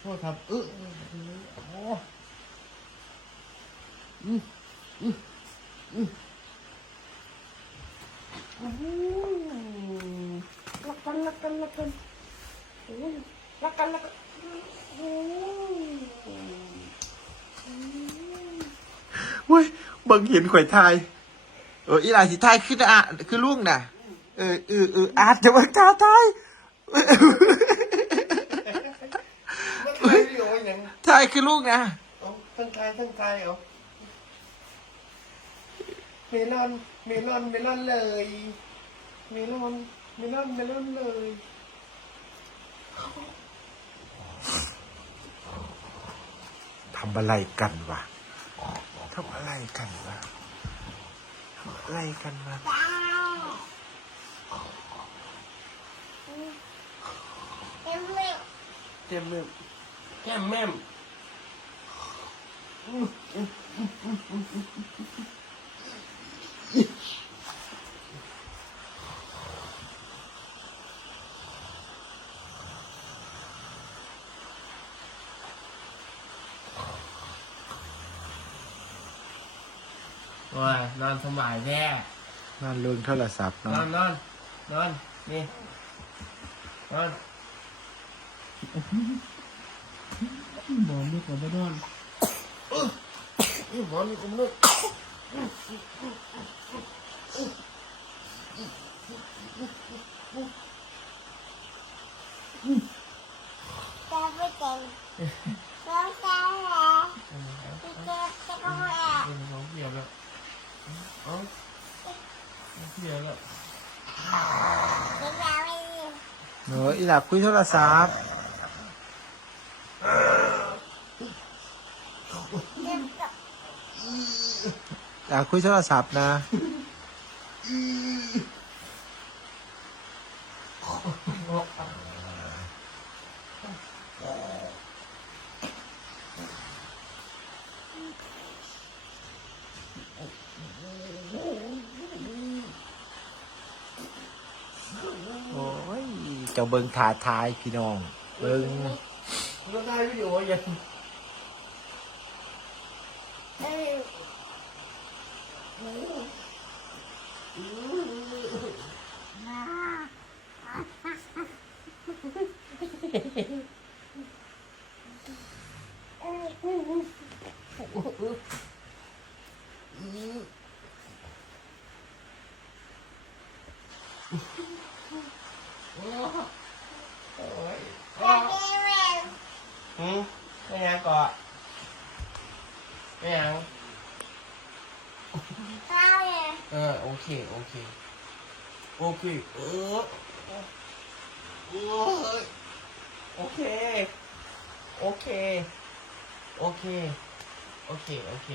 โทษครับเออโอ้อืมอืมอืมโอ้รักกันรักกันรักกันอืมรักกันรักกันอืมอืมเว้ยเบิ่งเห็นข่อยทายเอออีหลาสิทายขึ้นอะคือลุงน่ะ เออเออเอออาจจะบ่กล้าทาย ไม่เคยวิดีโออย่างทายคือลุงนะเอาทั้งกายทั้งกายเอาเมลอนเมลอนเมลอนเลยเมลอนเมลอนเมลอนเลยทำอะไรกันวะทำอะไรกันวะทำอะไรกันวะเอ็มเล็กแก้มแม่มแก้มแม่ มว้านอนสบายแน่นั่นเรื่องโทรศัพท์นอเนาะนนอนนอนนี่นอน หมอนนี่ก็ไม่นอนหมอนนี่ก็ไม่นอนแต่ไม่เต็มแล้วแต่พี่เจ๊จะก็แอบเป็น ของเพียแล้วเอ้าเพียแล้ว เดี๋ยวเราไป เอออีหลาคุยโทรศัพท์ เดี๋ยวกับ อย่าคุยโทรศัพท์นะ โอ้ย เจ้าเบิงถาทายพี่น้อง เบิงแล้วได้วิดีโอยังเออโอ้ยแต่ ไม่ยังเกาะไม่ยัง ข้าวเนี่ย เออโอเค โอเค โอเค เออโอ้ยโอเค โอเค โอเค โอเค โอเค